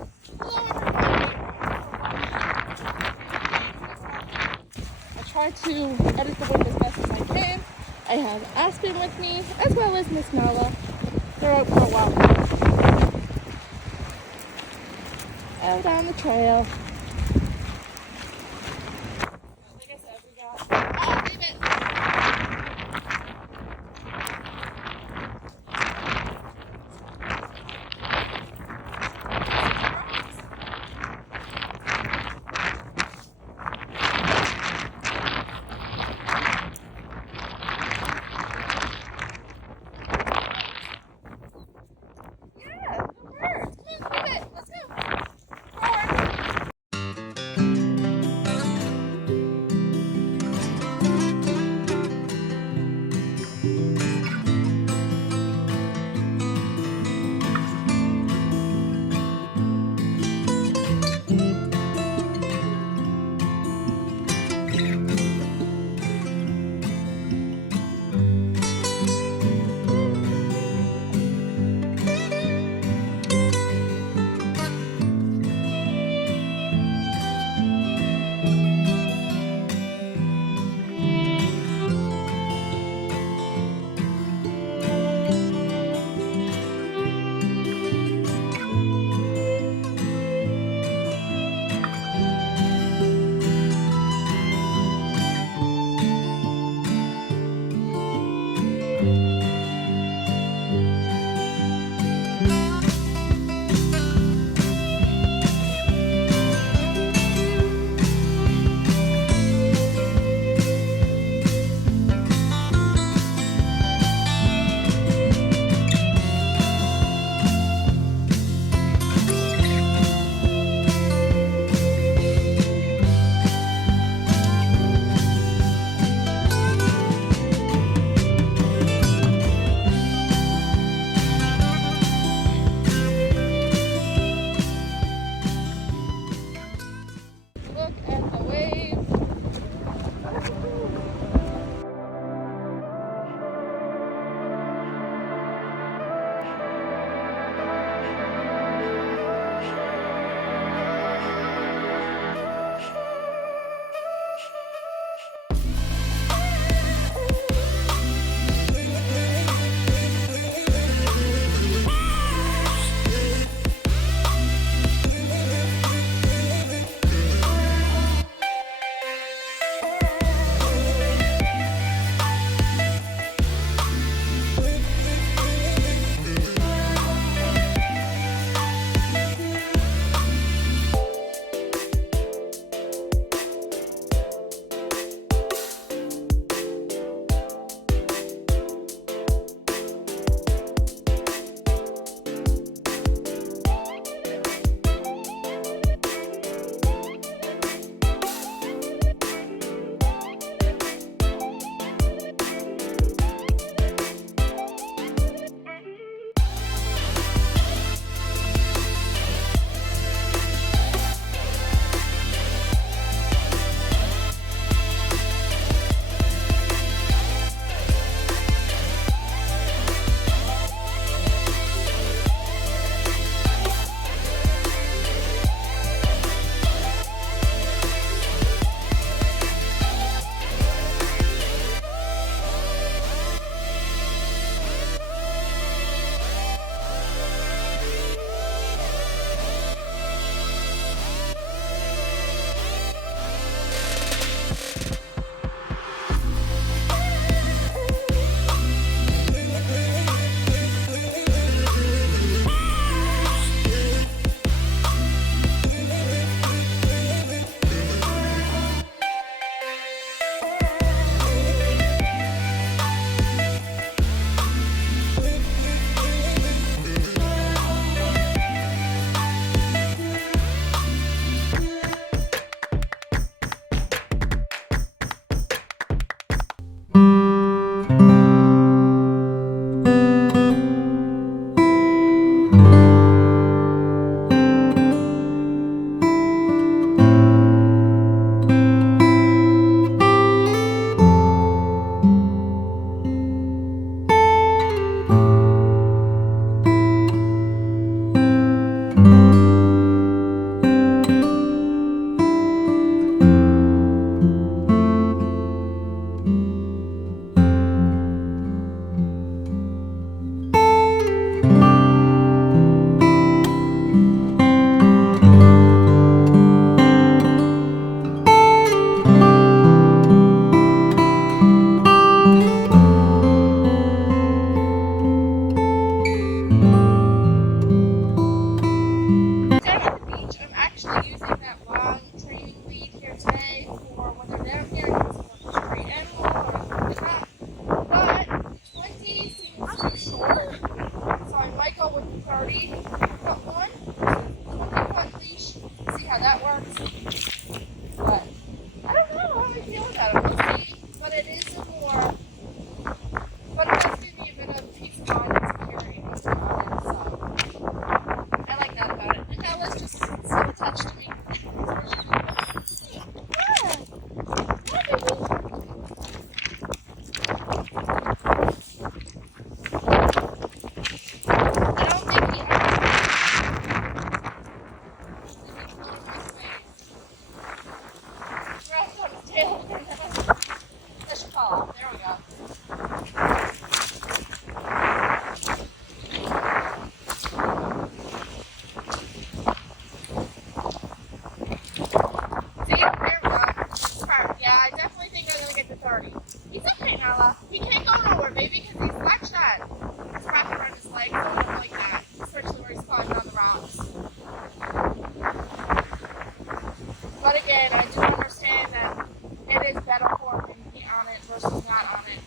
I try to edit the wind as best as I can. I have Aspen with me, as well as Miss Nala. They're out for a walk. Out on the trail. Like I said, we got... Oh, leave it! Yeah, no birds. Come on, leave it. Let's go. how that works. But I don't know how I feel about it. We'll see. But it is a more, but it does give me a bit of peace of mind and security once I'm on it. So I like that about it. And Ella's just so attached to me. Yeah. Hi, baby. He's okay, Nala. He can't go nowhere, baby, because he's like that. He's wrapped around his legs and like that, especially where he's climbing on the rocks. But again, I do understand that it is better for him to be on it versus not on it.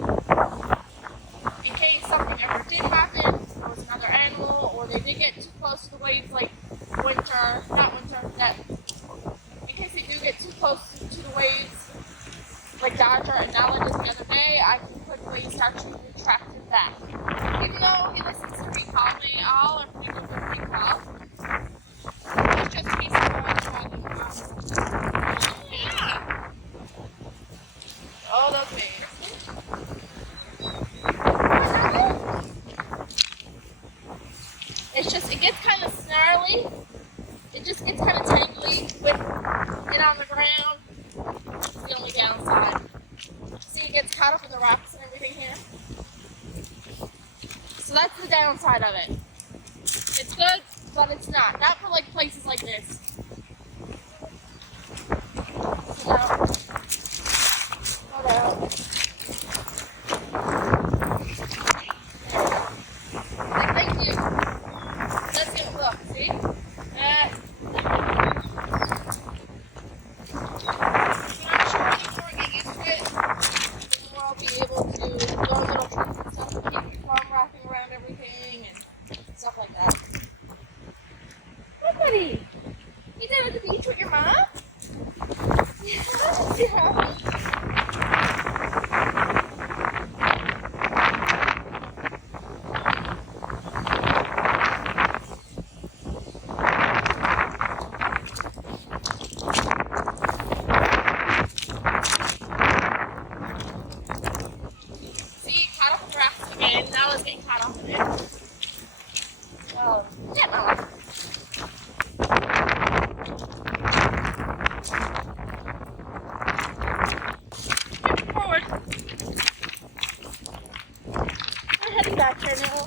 In case something ever did happen, there was another animal, or they did get too close to the waves, like in case they do get too close to the waves, like Dodger and Nala did the other day, I can quickly start to retract it back. Even though he listens to me call me all, or people do me call, it's just me trying to yeah. Oh, those waves. It's just, it gets kind of snarly. It just gets kind of tangly with it on the ground. It's the only downside. See, it gets caught up in the rocks and everything here. So that's the downside of it. It's good, but it's not. Not for like places like this. So now, hold out. Thank you. Let's get a look, see? Stuff like that. Hi, buddy. You down at the beach with your mom? Yeah. See, caught up in the rocks again. Now it's getting caught up in it. Oh, yeah, Mama. Moving forward. We're heading back here now.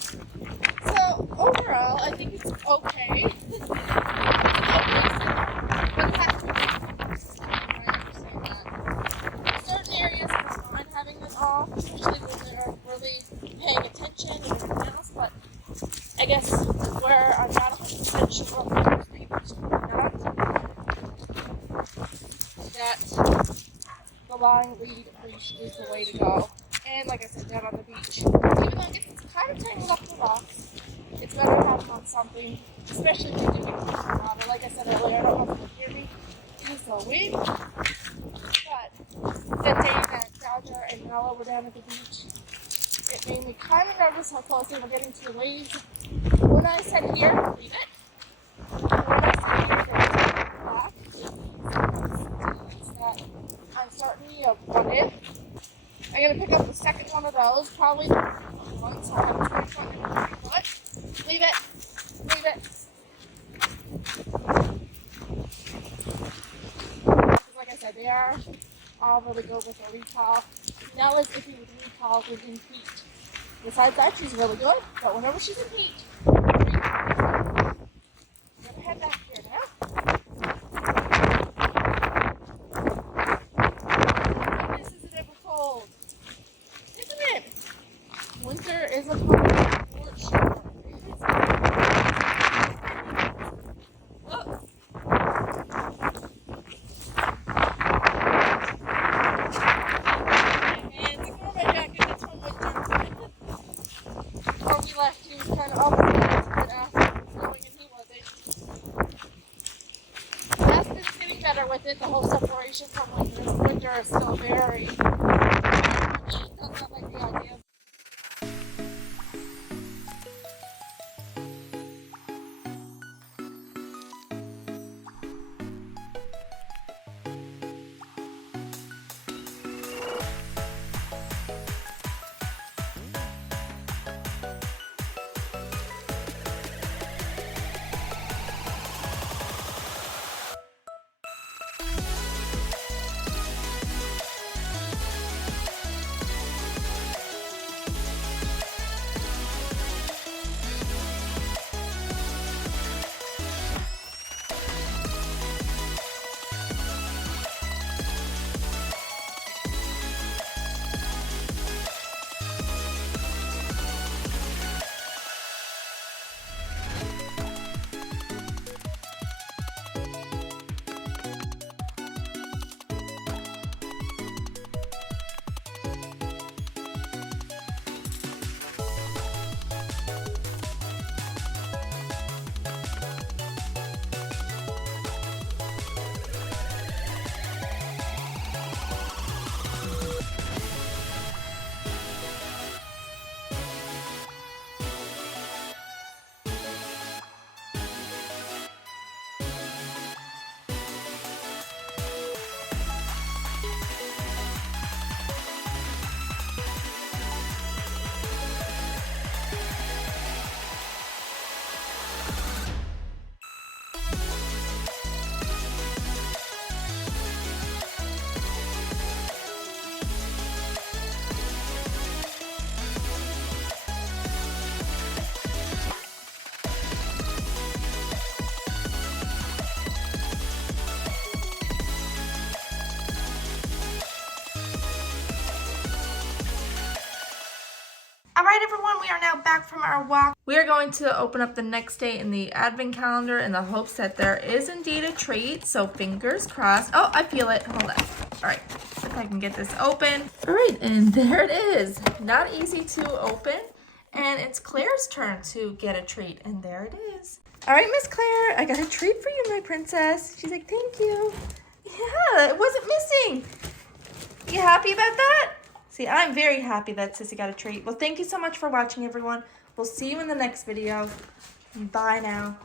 So, overall, I think it's okay. But it has to be. I understand that. Certain areas it's fine having this off, especially when they're really paying attention and everything else, but I guess where I'm not 100% sure of most people that the long lead leash is the way to go. And like I said, down on the beach. Even though it gets kind of tangled up in the rocks, it's better to have them on something, especially if you're doing it with water. Like I said earlier, I don't know if you can hear me. It is the wind. But the day that Dodger and Nala were down at the beach, it made me kind of nervous how close they were getting to the waves. When I said here, leave it. When I said here, that I'm starting of what if. I'm going to pick up the second one of those, probably once I have 20 foot. Leave it. Leave it. Because like I said, they are all really good with a recall. Now is iffy with recall within heat. Besides that, she's really good, but whenever she's in heat, I'm gonna head back here now. This isn't ever cold, isn't it? Winter is a problem for sure. Left, he was kind of almost better with it. The whole separation from like this winter is still very. That's not like the idea. Alright everyone, we are now back from our walk. We are going to open up the next day in the advent calendar in the hopes that there is indeed a treat. So fingers crossed. Oh, I feel it. Hold on. Alright, if I can get this open. Alright, and there it is. Not easy to open. And it's Claire's turn to get a treat. And there it is. Alright, Miss Claire, I got a treat for you, my princess. She's like, thank you. Yeah, it wasn't missing. You happy about that? See, I'm very happy that Sissy got a treat. Well, thank you so much for watching, everyone. We'll see you in the next video. Bye now.